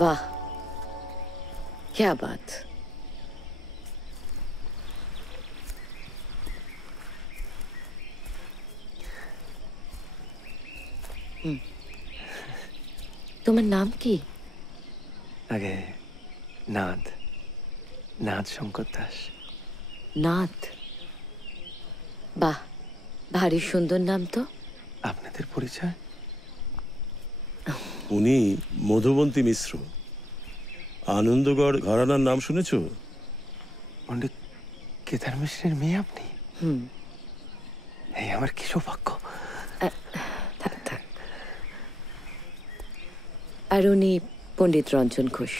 वाह, क्या बात। তোমার নাম কি? আগে নাথ, নাথ শঙ্কর দাস। নাথ, বাহ, ভারী সুন্দর নাম তো। আপনাদের পরিচয়? উনি মধুবন্তী মিশ্র। আনন্দগড় ঘরানার নাম শুনেছো? পণ্ডিত কেদার মিশ্রের মেয়ে আপনি? এই আমার কি সৌভাগ্য। থাক থাক। আর উনি পণ্ডিত রঞ্জন ঘোষ।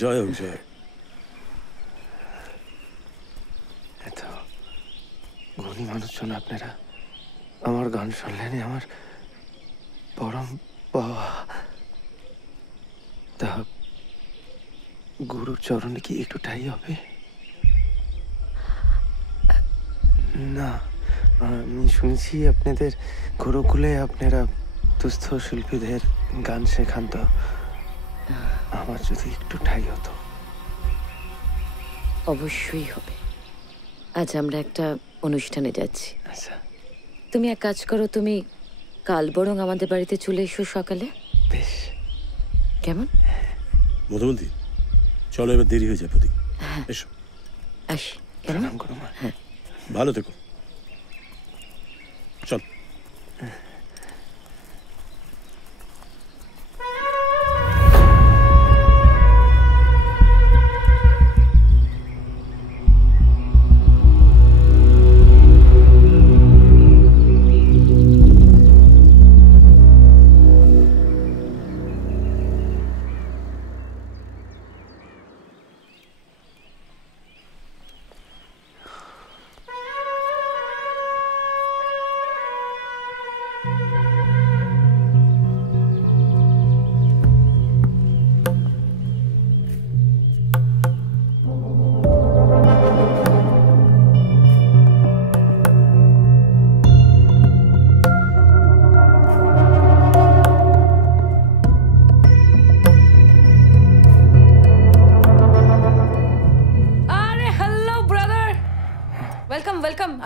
জয় হোক, জয়। এত গুণী মানুষজন আপনারা, আমার গান শুনলেন আমার পরম পাওয়া। তা গুরুর চরণে কি একটু ঠাই হবে? না, আমি শুনছি আপনাদের গুরুকুলে আপনারা দুস্থ শিল্পীদের গান শেখান, তো আমার যদি একটু ঠাই হতো। অবশ্যই হবে। আজ আমরা একটা অনুষ্ঠানে যাচ্ছি। আচ্ছা, তুমি এক কাজ করো, তুমি কাল বরং আমাদের বাড়িতে চলে এসো সকালে। বেশ। কেমন? মধুবন্তী, চলো, এবার দেরি হয়ে যায়। প্রতীক, এসো। আসি। কেমন? প্রণাম করো মা। হ্যাঁ, ভালো থেকো। চল।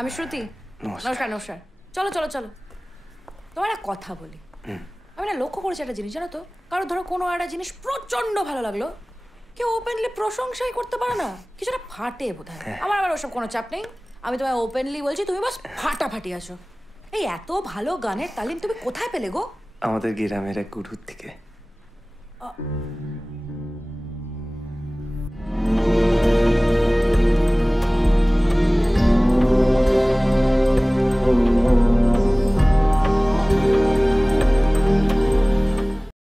আমি শ্রুতি। নমস্কার। নমস্কার। চলো চলো চলো, তোমার একটা কথা বলি। আমি না লক্ষ্য করেছি একটা জিনিস, জানো তো, কারো ধরো কোনো একটা জিনিস প্রচন্ড ভালো লাগলো, কেউ ওপেনলি প্রশংসাই করতে পারে না, কিছুটা ফাটে বোধহয়। আমার আবার ওসব কোনো চাপ নেই, আমি তোমায় ওপেনলি বলছি, তুমি বাস ফাটাফাটি আসো। এই এত ভালো গানের তালিম তুমি কোথায় পেলে গো? আমাদের গ্রামের এক গুরুর থেকে।